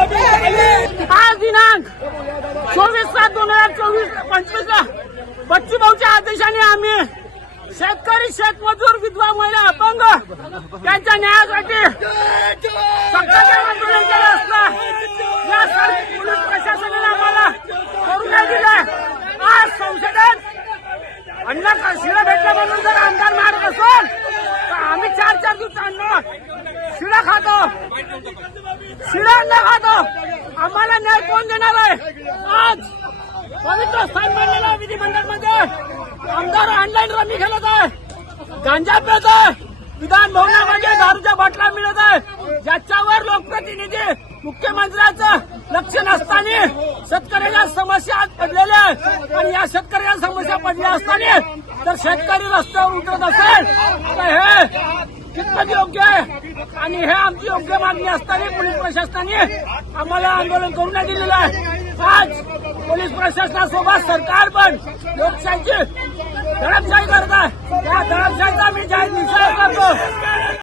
आज दिनांक चोवीस सात दोन हजार चोवीस पंचवीस ला बच्चू भाऊच्या आदेशाने आम्ही शेतकरी शेतमजूर विधवा महिला अपंग त्यांच्या न्यायासाठी सक्तीचे आंदोलन पोलीस प्रशासनाने आम्हाला करू नाही दिलं आज संसदेत अन्न का- शिळं म्हणून जर आमदार मारत असेल तर आम्ही चार चार दिवस अन्न शिळा खातो. शिळा अन्न खातो. आम्हाला न्याय कोण देणार आहे? आज पवित्र स्थान मानलेला विधिमंडळमध्ये आमदार ऑनलाईन रमी खेळत आहे. गांजा पेत आहे. विधान भवनामध्ये दारूच्या बाटला मिळत आहे. ज्याच्यावर लोकप्रतिनिधी मुख्यमंत्र्यांचं लक्ष नसताना शेतकऱ्याच्या समस्या आज पडलेल्या आहेत. आणि या शेतकऱ्याच्या समस्या पडल्या असताना तर शेतकरी रस्त्यावर उतरत असेल तर हे कितपत योग्य आहे? आणि हे आमची योग्य मागणी असताना पोलीस प्रशासनाने आम्हाला आंदोलन करू नाही दिलेलं आहे. आज पोलीस प्रशासनासोबत सरकार पण लोकशाहीची दडपशाही करत आहे. त्या दडपशाहीचा मी जाहीर निषेध करतो.